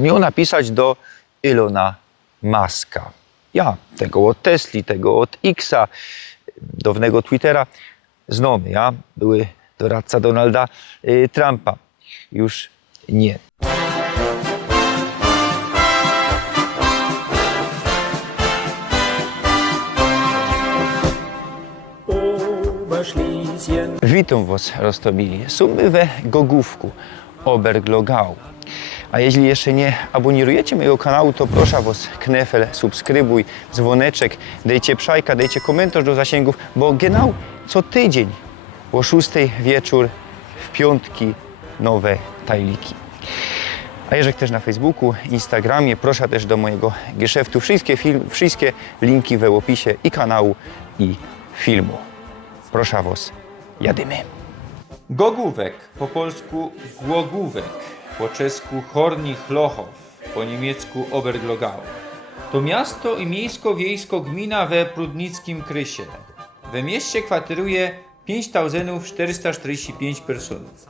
miał napisać do Ilona Muska. Ja, tego od Tesli, tego od Xa, dawnego Twittera, znamy, ja, były doradca Donalda Trumpa. Już nie. Witam Was, Rostomili. Sumy we Gogówku, Oberglogau. A jeśli jeszcze nie abonirujecie mojego kanału, to proszę Was, knefel, subskrybuj, dzwoneczek, dajcie pszajka, dajcie komentarz do zasięgów, bo genau co tydzień o 6 wieczór w piątki nowe tajliki. A jeżeli też na Facebooku, Instagramie, proszę też do mojego geszeftu. Wszystkie linki w opisie i kanału, i filmu. Proszę Was, jadymy. Gogówek, po polsku Głogówek, po czesku Hornich Lochow, po niemiecku Oberglogau. To miasto i miejsko-wiejsko-gmina we Prudnickim Krysie. We mieście kwateruje 5445 personów.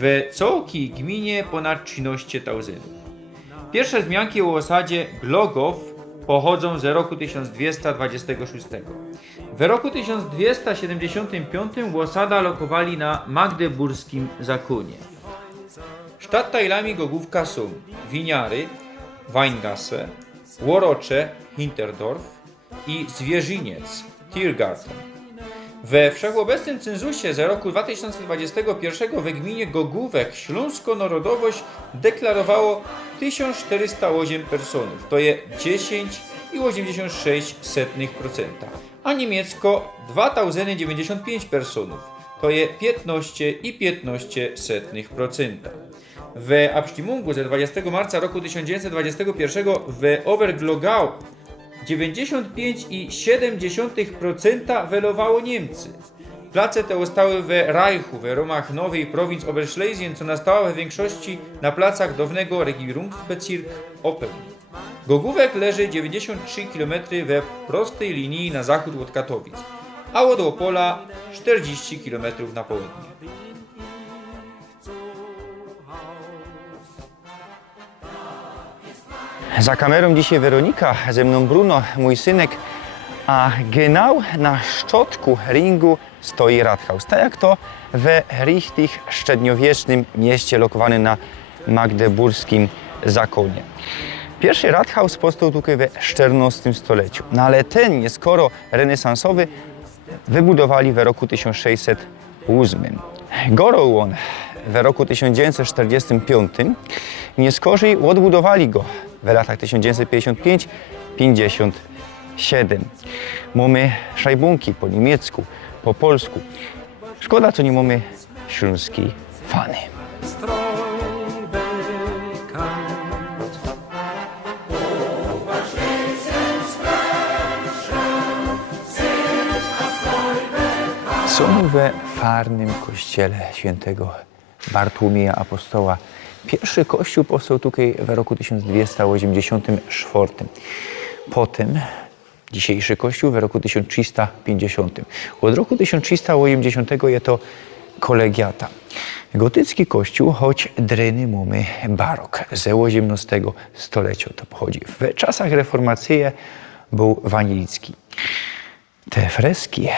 W całej gminie ponad 13 tysięcy. Pierwsze wzmianki o osadzie Glogow pochodzą z roku 1226. W roku 1275 osada lokowali na magdeburskim zakonie. Stadtteilami Gogówka są Winiary, Weingasse, Łorocze, Hinterdorf i Zwierzyniec, Tiergarten. We wszechobecnym cenzusie z roku 2021 w gminie Gogówek śląsko-narodowość deklarowało 1408 personów, to jest 10,86%, a niemiecko 2095 personów, to jest 15,15%. W Abstimmung ze 20 marca roku 1921 w Oberglogau 95,7% welowało Niemcy. Place te ustały w Reichu, w ramach nowej prowincji Oberschlesien, co nastała w większości na placach dawnego Regierungsbezirk Oppeln. Gogówek leży 93 km we prostej linii na zachód od Katowic, a od Opola 40 km na południe. Za kamerą dzisiaj Weronika, ze mną Bruno, mój synek, a genau na szczotku ringu stoi Rathaus. Tak jak to we richtig średniowiecznym mieście lokowanym na magdeburskim zakonie. Pierwszy Rathaus powstał tutaj we XIV stuleciu, no ale ten, nieskoro renesansowy, wybudowali w roku 1608. Gorął on w roku 1945, nieskorzy odbudowali go w latach 1955-57. Mamy szajbunki po niemiecku, po polsku. Szkoda, co nie mamy śląskiej fany. Są we farnym kościele świętego Bartłomieja Apostoła. Pierwszy kościół powstał tutaj w roku 1284. Potem dzisiejszy kościół w roku 1350. Od roku 1380 jest to kolegiata. Gotycki kościół, choć dryny mamy barok z XVIII stulecia to pochodzi. W czasach reformacyjnych był wanielicki. Te freski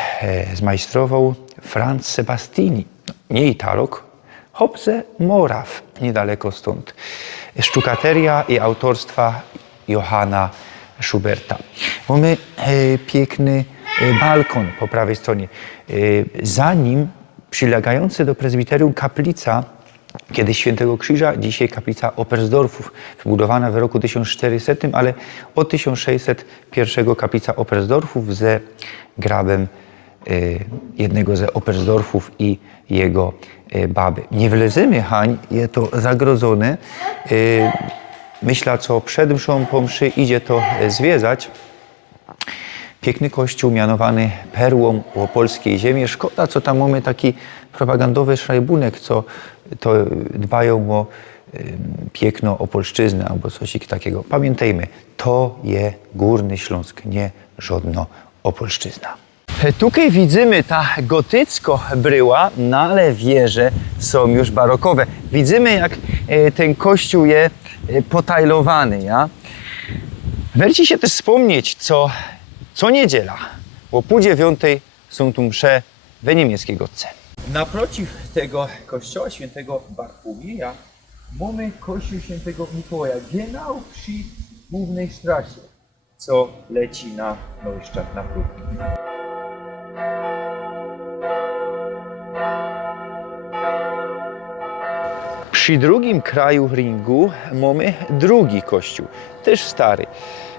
zmajstrował Franz Sebastini, nie Italok, Hobze Moraw, niedaleko stąd. Sztukateria i autorstwa Johanna Schuberta. Mamy piękny balkon po prawej stronie. Za nim przylegający do prezbiterium kaplica, kiedyś Świętego Krzyża, dzisiaj kaplica Opersdorfów, wybudowana w roku 1400, ale od 1601 kaplica Opersdorfów ze grabem jednego ze Opersdorfów i jego baby. Nie wlezymy, hań, jest to zagrodzone. Myślę, co przed mszą, po mszy idzie to zwiedzać. Piękny kościół mianowany perłą łopolskiej ziemi. Szkoda, co tam mamy taki propagandowy szrajbunek, co to dbają o piękno Opolszczyzny albo coś takiego. Pamiętajmy, to jest Górny Śląsk, nie żadna Opolszczyzna. Tutaj widzimy ta gotycko bryła, no ale wieże są już barokowe. Widzimy, jak ten kościół jest potajlowany. Ja? Warto się też wspomnieć, co niedziela, o 8:30 są tu msze w niemieckiej gotce. Naprotiv tego kościoła świętego Bartłomieja mamy kościół świętego Mikołaja, genau przy głównej strasie, co leci na Neustadt na Prudnik. Przy drugim kraju ringu mamy drugi kościół, też stary.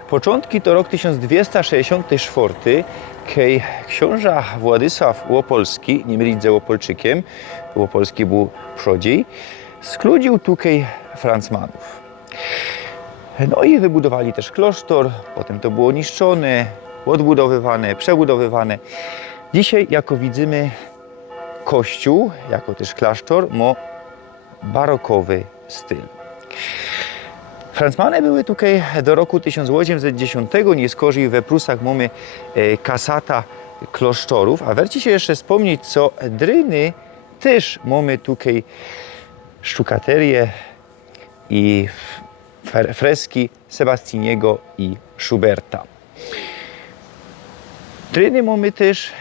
Początki to rok 1264, kiedy książę Władysław Łopolski, nie mylić z Łopolczykiem, Łopolski był przodziej, skludził tutaj Francmanów. No i wybudowali też klasztor, potem to było niszczone, odbudowywane, przebudowywane. Dzisiaj, jako widzimy, kościół, jako też klasztor, ma barokowy styl. Francmany były tutaj do roku 1810, nie skorzy we Prusach mamy kasata klasztorów, a warto się jeszcze wspomnieć, co dryny też mamy tutaj sztukaterię i freski Sebastianiego i Schuberta. Dryny mamy też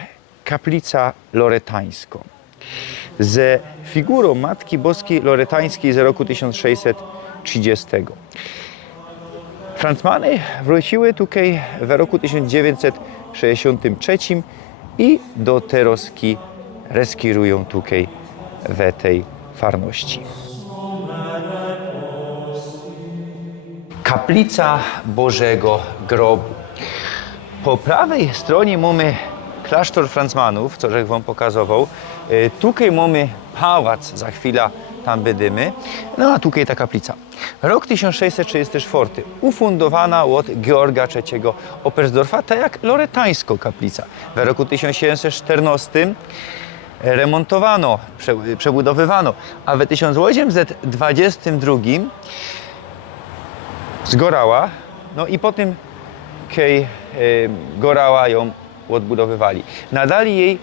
kaplica loretańską z figurą Matki Boskiej Loretańskiej z roku 1630. Francmany wróciły tutaj w roku 1963 i do Teroski reskirują tutaj w tej farności. Kaplica Bożego Grobu. Po prawej stronie mamy klasztor Francmanów, co żech wam pokazywał. Tutaj mamy pałac, za chwilę tam będziemy. No a tutaj ta kaplica. Rok 1634, ufundowana od Georga III Oberstdorfa, tak jak loretańska kaplica. W roku 1714 remontowano, przebudowywano, a w 1822 zgorała, no i potem kiedy gorała ją odbudowywali. Nadali jej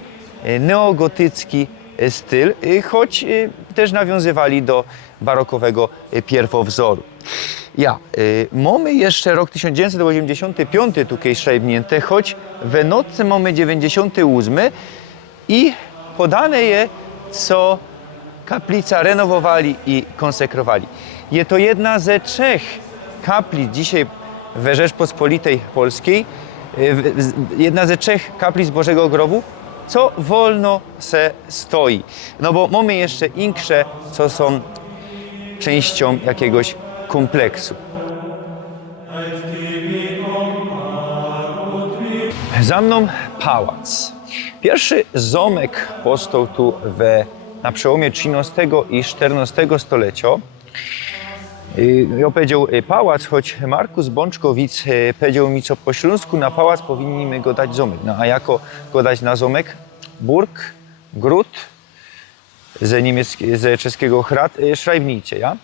neogotycki styl, choć też nawiązywali do barokowego pierwowzoru. Mamy jeszcze rok 1985 tutaj szajbnięte, choć w nocce mamy 98 i podane je, co kaplica renowowali i konsekrowali. Jest to jedna ze 3 kaplic dzisiaj w Rzeczpospolitej Polskiej, jedna ze 3 kaplic Bożego Grobu, co wolno se stoi. No bo mamy jeszcze insze, co są częścią jakiegoś kompleksu. Za mną pałac. Pierwszy zamek powstał tu na przełomie XIII i XIV stulecia. Ja powiedział pałac, choć Markus Bączkowic powiedział mi, co po śląsku na pałac powinniśmy go dać zamek. No a jako go dać na zamek? Burg, gród, ze czeskiego hrad, szrajbnicie, ja?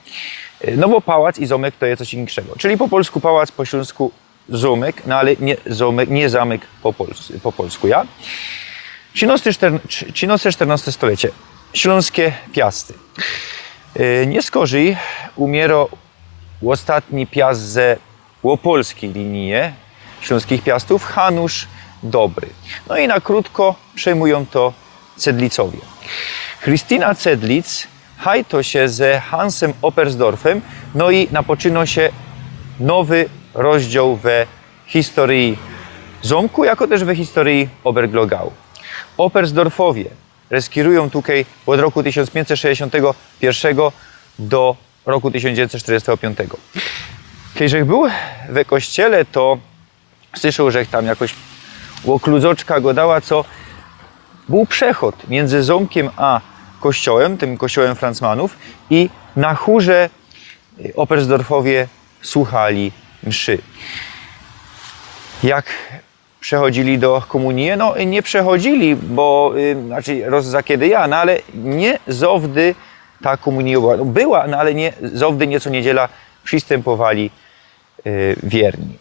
No bo pałac i zamek to jest coś innego. Czyli po polsku pałac, po śląsku zamek, no ale nie zamek po polsku, ja? XIII-XIV stulecie. Śląskie Piasty. Nie skorzy umierał ostatni piast ze łopolskiej linii śląskich piastów, Hanusz Dobry. No i na krótko przejmują to Cedlicowie. Krystyna Cedlic hajto się ze Hansem Oberstdorfem, no i napoczyno się nowy rozdział we historii zamku, jako też we historii Oberglogau. Oberstdorfowie reskirują tutaj od roku 1561 do roku 1945. Kiedy był we kościele, to słyszał, że tam jakoś łokluzoczka go dała, co był przechód między zamkiem a kościołem, tym kościołem Francmanów, i na chórze Oberstdorfowie słuchali mszy. Jak przechodzili do komunii? No nie przechodzili, bo, znaczy za kiedy ja, no ale nie zawdy ta komunia była, no ale nie zawdy nieco niedziela przystępowali wierni.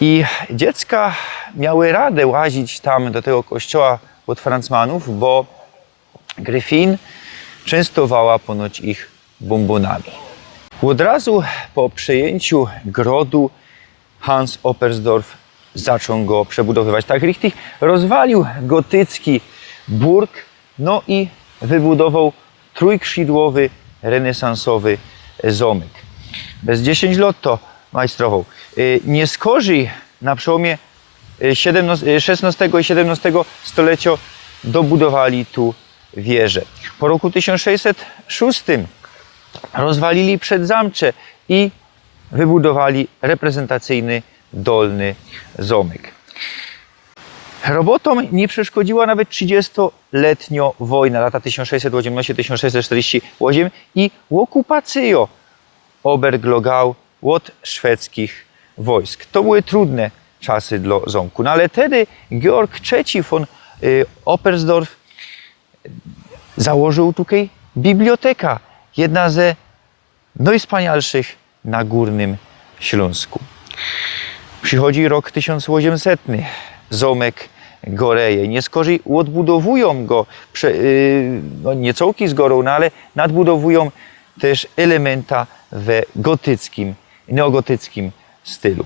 I dziecka miały radę łazić tam do tego kościoła od Francmanów, bo Gryfin częstowała ponoć ich bombonami. Od razu po przejęciu grodu Hans Oberstdorf zaczął go przebudowywać. Tak richtig rozwalił gotycki burg, no i wybudował trójskrzydłowy, renesansowy zamek. Bez 10 lat to majstrował. Nieskorzy na przełomie XVI i XVII stulecia dobudowali tu wieżę. Po roku 1606 rozwalili przedzamcze i wybudowali reprezentacyjny dolny zamek. Robotom nie przeszkodziła nawet 30-letnia wojna, lata 1618-1648 i okupacja Oberglogau od szwedzkich wojsk. To były trudne czasy dla zamku. No ale wtedy Georg III von Oberstdorf założył tutaj biblioteka, jedna ze najwspanialszych na Górnym Śląsku. Przychodzi rok 1800, zamek goreje. Nieskorzy odbudowują go, no nie całki z gorą, no ale nadbudowują też elementa w gotyckim, neogotyckim stylu.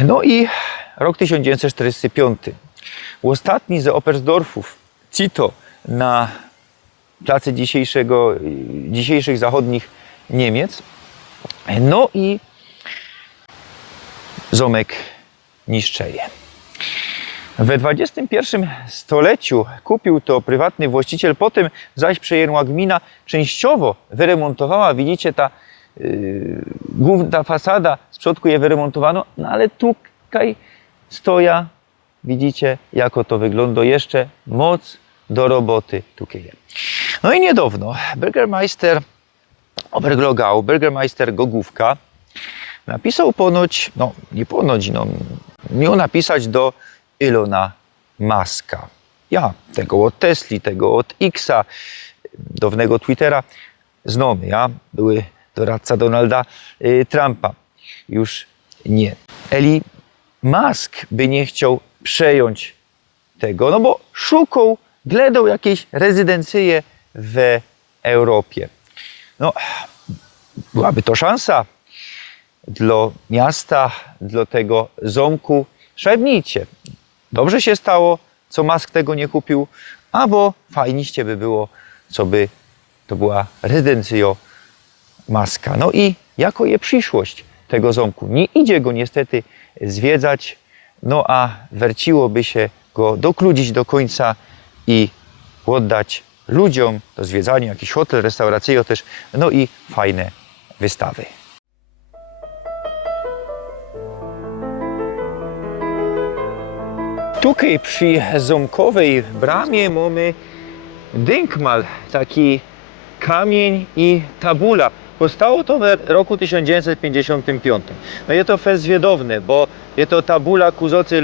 No i rok 1945. Ostatni z Oberstdorfów, Cito, na placy dzisiejszych zachodnich Niemiec. No i zamek niszczeje. W XXI stuleciu kupił to prywatny właściciel, potem zaś przejęła gmina, częściowo wyremontowała. Widzicie, ta główna fasada z przodku je wyremontowano, no ale tutaj stoja, widzicie, jako to wygląda, jeszcze moc do roboty tutaj. No i niedawno Bürgermeister Oberglogau, Bürgermeister Gogówka napisał ponoć, no nie ponoć, no miał napisać do Ilona Muska. Ja tego od Tesli, tego od Xa, dawnego Twittera znamy, ja były doradca Donalda Trumpa. Już nie. Eli Musk by nie chciał przejąć tego, no bo szukał, gledał jakieś rezydencje w Europie. No, byłaby to szansa dla miasta, dla tego zamku. Szajbnijcie. Dobrze się stało, co Musk tego nie kupił, albo fajniście by było, co by to była rezydencja Muska. No i jako je przyszłość tego zamku. Nie idzie go niestety zwiedzać, no a werciłoby się go dokludzić do końca i oddać ludziom do zwiedzania, jakiś hotel, restaurację też, no i fajne wystawy. Tutaj przy zamkowej bramie mamy dynkmal, taki kamień i tabula. Powstało to w roku 1955. No jest to fest wiedowny, bo jest to tabula kuzocy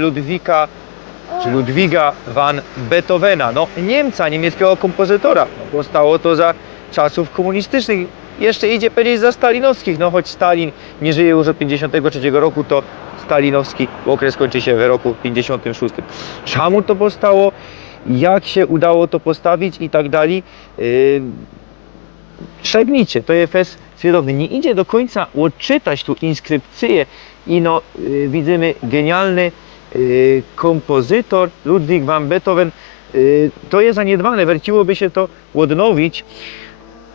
Ludwiga van Beethovena, no Niemca, niemieckiego kompozytora. No, powstało to za czasów komunistycznych, jeszcze idzie powiedzieć za stalinowskich, no choć Stalin nie żyje już od 1953 roku, to stalinowski okres kończy się w roku 1956. Czemu to powstało, jak się udało to postawić i tak dalej. Szajbnijcie, to jest fest cudowny. Nie idzie do końca odczytać tu inskrypcję i no widzimy genialny kompozytor Ludwig van Beethoven. To jest zaniedbane, werciłoby się to odnowić.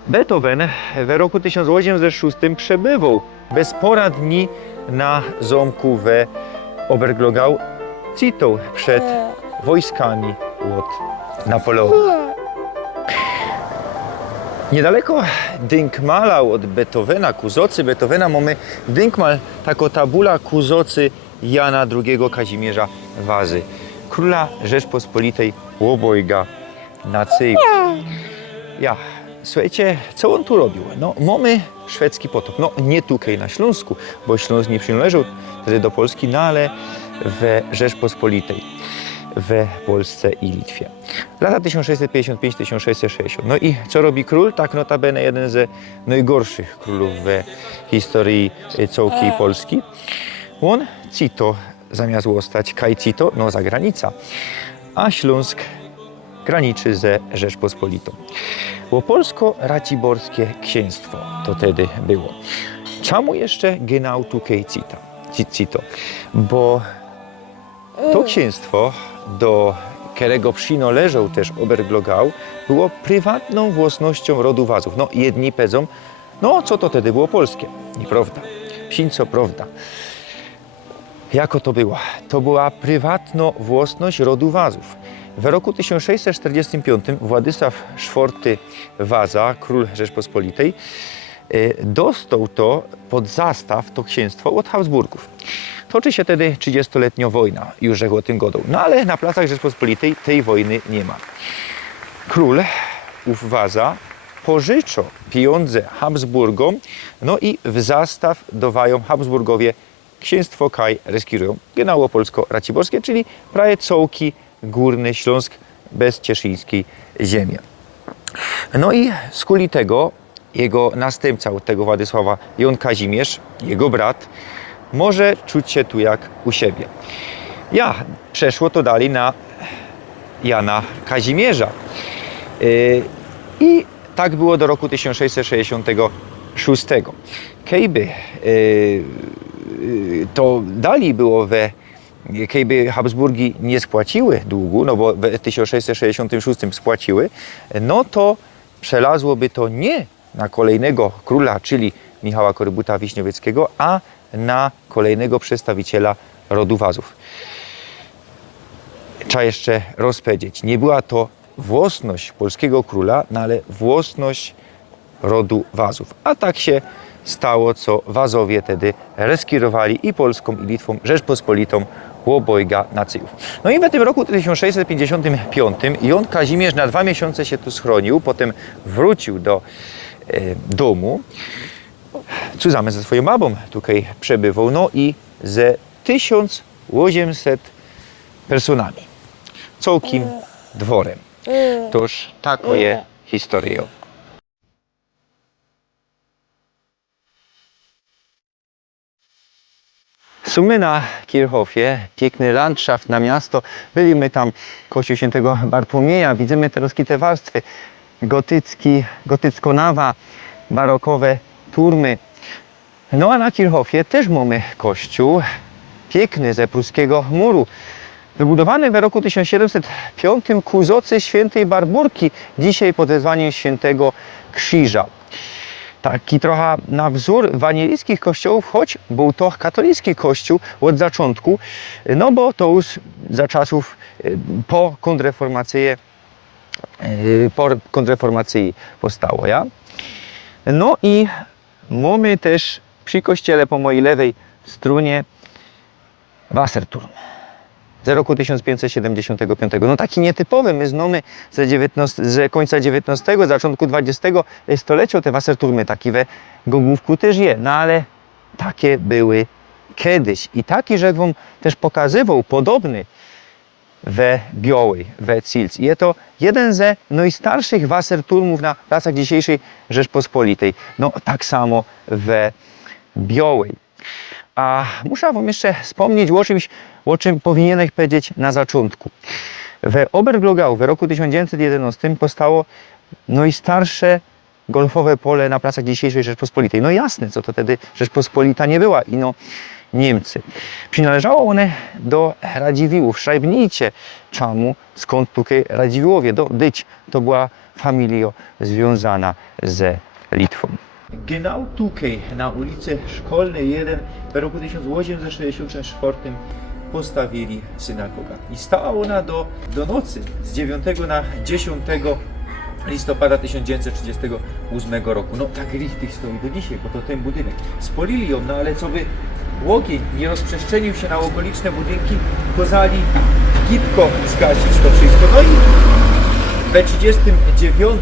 Beethoven w roku 1806 przebywał bezporadni na zamku w Oberglogau Cito przed wojskami od Napoleona. Niedaleko dynkmala od Beethovena, kuzocy Beethovena, mamy dynkmal, tako tabula kuzocy Jana II Kazimierza Wazy, króla Rzeczpospolitej obojga nacji. Ja, słuchajcie, co on tu robił? No, mamy szwedzki potop. No, nie tutaj na Śląsku, bo Śląsk nie przynależał wtedy do Polski, no ale w Rzeczpospolitej, w Polsce i Litwie. Lata 1655-1660. No i co robi król? Tak notabene jeden z najgorszych królów w historii całej Polski. On Cito zamiast zostać kaj Cito, no za granica, a Śląsk graniczy ze Rzeczpospolitą. Łopolsko-Raciborskie księstwo to wtedy było. Czemu jeszcze genau tukej Cito? Bo to księstwo, do którego przynależał też Oberglogau, było prywatną własnością rodu Wazów. No jedni powiedzą, no co to wtedy było polskie? Nieprawda. Psinco prawda. Jako to było? To była prywatna własność rodu Wazów. W roku 1645 Władysław IV Waza, król Rzeczpospolitej, dostał to pod zastaw, to księstwo od Habsburgów. Toczy się wtedy 30-letnia wojna, już rzekł o tym godą. No ale na placach Rzeczpospolitej tej wojny nie ma. Król, ów Waza, pożyczał pieniądze Habsburgom, no i w zastaw dawają Habsburgowie księstwo kaj reskirują. Genau polsko-raciborskie, czyli prawie cołki Górny Śląsk bez cieszyńskiej ziemi. No i z kuli tego jego następca od tego Władysława, Jon Kazimierz, jego brat, może czuć się tu jak u siebie. Przeszło to dalej na Jana Kazimierza. I tak było do roku 1666. Kejby to dalej było kejby Habsburgi nie spłaciły długu, no bo w 1666 spłaciły, no to przelazłoby to nie na kolejnego króla, czyli Michała Korybuta-Wiśniowieckiego, a na kolejnego przedstawiciela rodu Wazów. Trzeba jeszcze rozpowiedzieć, nie była to własność polskiego króla, no ale własność rodu Wazów. A tak się stało, co Wazowie wtedy reskirowali i Polską, i Litwą, Rzeczpospolitą obojga nacyjów. No i w tym roku 1655 Jon Kazimierz na 2 miesiące się tu schronił, potem wrócił do domu, razem ze swoją babą tutaj przebywał, no i ze 1800 personami, całkiem dworem. Toż taką jest historią. Sumy na Kirchhofie, piękny landschaft na miasto. Byliśmy tam kościół świętego Bartłomieja, widzimy te rozkite warstwy, gotycko-nawa, barokowe turmy. No a na Kirchhofie też mamy kościół, piękny ze pruskiego muru, wybudowany w roku 1705 ku zocy świętej Barburki, dzisiaj pod wezwaniem świętego Krzyża. Taki trochę na wzór ewangelickich kościołów, choć był to katolicki kościół od zaczątku, no bo to już za czasów po kontrreformacji powstało. Ja? No i mamy też przy kościele po mojej lewej stronie Wasserturm z roku 1575. No taki nietypowy, my znamy z końca XIX, zaczątku XX stulecia te Wasserturmy, taki we Gogówku też je, no ale takie były kiedyś. I taki, że wam też pokazywał, podobny we Białej, we Cilc. I jest to jeden ze najstarszych Wasserturmów na placach dzisiejszej Rzeczpospolitej. No tak samo we Białej. A muszę wam jeszcze wspomnieć o czym powinienem powiedzieć na zaczątku. W Oberglogau w roku 1911 powstało najstarsze golfowe pole na placach dzisiejszej Rzeczpospolitej. No jasne, co to wtedy Rzeczpospolita nie była, ino Niemcy. Przynależało one do Radziwiłłów. Szajbnijcie, czemu, skąd tutaj Radziwiłłowie, dyć, to była familia związana ze Litwą. Genau tutaj, na ulicy Szkolnej 1 w roku 1864 postawili synagogę. I stała ona do nocy z 9 na 10 listopada 1938 roku. No tak richtig stoi do dzisiaj, bo to ten budynek. Spolili ją, no ale co by ogień nie rozprzestrzenił się na okoliczne budynki, kazali gibko zgasić to wszystko. No i we 1939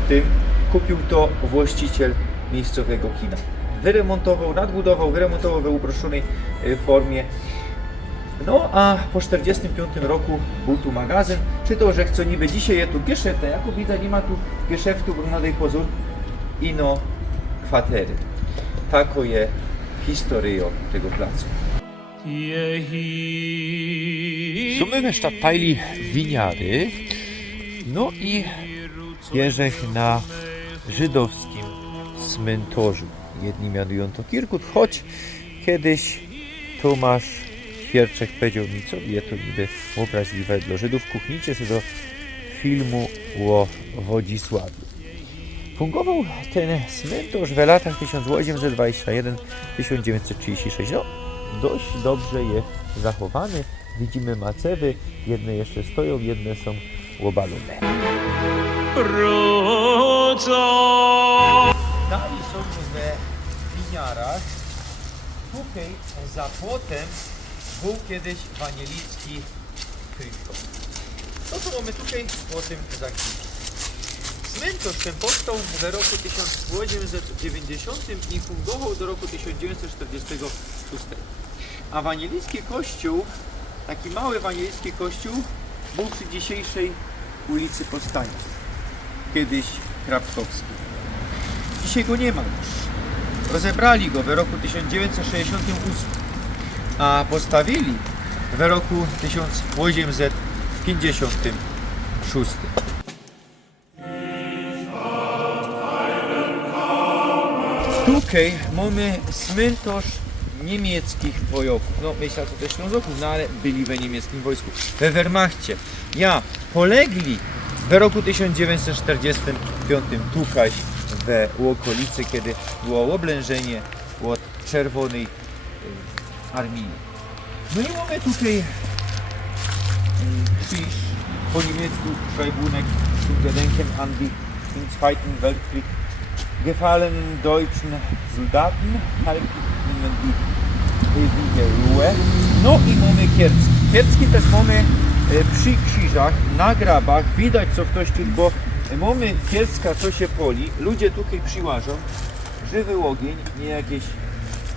kupił to właściciel miejscowego kina. Wyremontował, nadbudował, wyremontował we uproszczonej formie. No a po 1945 roku był tu magazyn. Czy to, że co niby dzisiaj jest tu geszefta, jako widzę, nie ma tu geszeftu, bo na tej pozór ino kwatery. Tako jest historia tego placu. Sumy we Stadtteili Winiary, no i Jerzech na żydowskim cmentarzu. Jedni mianują to Kirkut, choć kiedyś Tomasz Świerczek powiedział mi, co je to niby obraźliwe dla Żydów. Kuchnicie się do filmu o Wodzisławiu. Fungował ten cmentarz w latach 1821-1936. No, dość dobrze jest zachowany. Widzimy macewy, jedne jeszcze stoją, jedne są obalone. Dalej są we winiarach. Tutaj za płotem był kiedyś Wanielicki Kryształ. No to mamy tutaj o tym za chwilę. Cmentarz ten powstał w roku 1890 i fungował do roku 1946. A Wanielicki kościół, taki mały Wanielicki kościół, był przy dzisiejszej ulicy Powstańców. Kiedyś Krapkowski. Dzisiaj go nie ma już. Rozebrali go w roku 1968, a postawili w roku 1856. Tutaj mamy cmentarz niemieckich wojowów. No myślę, że też Ślązoków, no ale byli we niemieckim wojsku. We Wehrmachcie. Polegli w roku 1945 tutaj w okolicy, kiedy było oblężenie od Czerwonej Armii. No i mamy tutaj krzyż po niemiecku Schreibunek zum Gedenken an die im Zweiten Weltkrieg gefallenen deutschen Soldaten halten die ewige Ruhe. No i mamy Kiercki. Kiercki też mamy przy krzyżach, na grabach, widać co ktoś tu, bo mamy Kiercka, co się poli, ludzie tutaj przyłażą, żywy ogień, nie jakieś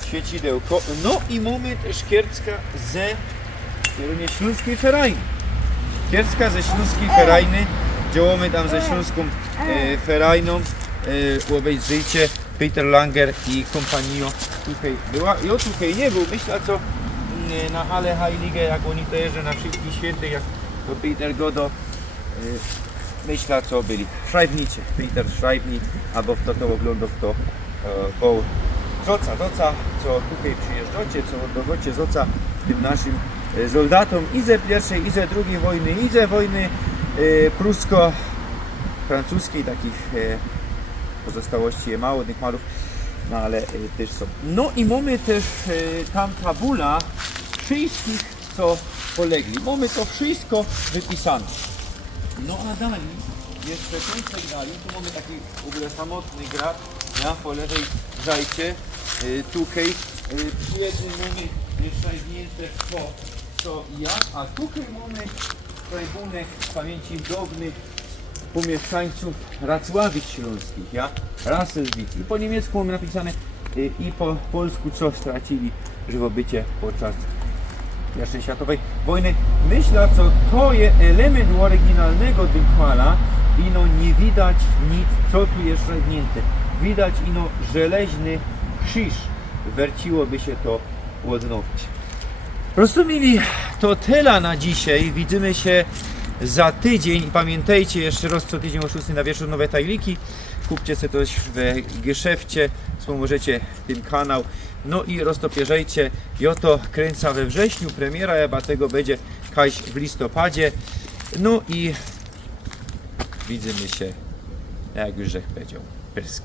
świecidełko. No i mamy też Kiercka ze Śląskiej Ferajny. Kiercka ze Śląskiej Ferajny, działamy tam ze Śląską Ferajną, obejrzyjcie, Peter Langer i kompanio tutaj była. Ja tutaj nie był, myślę co na Halle Heilige, jak oni to jeżdżą na wszystkich świętych, jak to Peter Godo, myślę co byli. Schreibnicie, Peter Schreibni, albo kto to oglądał, kto był zoca, co tutaj przyjeżdżacie, co oddawacie zoca tym naszym soldatom i ze pierwszej, i ze drugiej wojny, i ze wojny prusko-francuskiej, takich pozostałości je mało, tych malów, no ale też są. No i mamy też tam tabula wszystkich, co polegli. Mamy to wszystko wypisane. No a dalej, jeszcze więcej dalej, tu mamy taki w ogóle samotny grad, ja po lewej zajcie, tutaj przy jednym mamy jeszcze zdjęte co ja, a tutaj mamy trybunę pamięci wdownych pomieszkańców Racławic Śląskich, Rasselwitz. I po niemiecku mamy napisane i po polsku, co stracili żywobycie podczas I światowej wojny. Myślę, co to jest element oryginalnego dymchwala, ino nie widać nic, co tu jest szragnięte. Widać ino żeleźny krzyż. Werciłoby się to odnowić. Rozumieli, to tyle na dzisiaj. Widzimy się za tydzień. Pamiętajcie jeszcze raz co tydzień o 6 na wieczór nowe tajliki. Kupcie sobie coś w geszefcie, wspomożecie ten kanał. No i roztopierzajcie. Joto kręca we wrześniu, premiera chyba tego będzie kaś w listopadzie. No i widzimy się, jak już Rzech powiedział, pysk.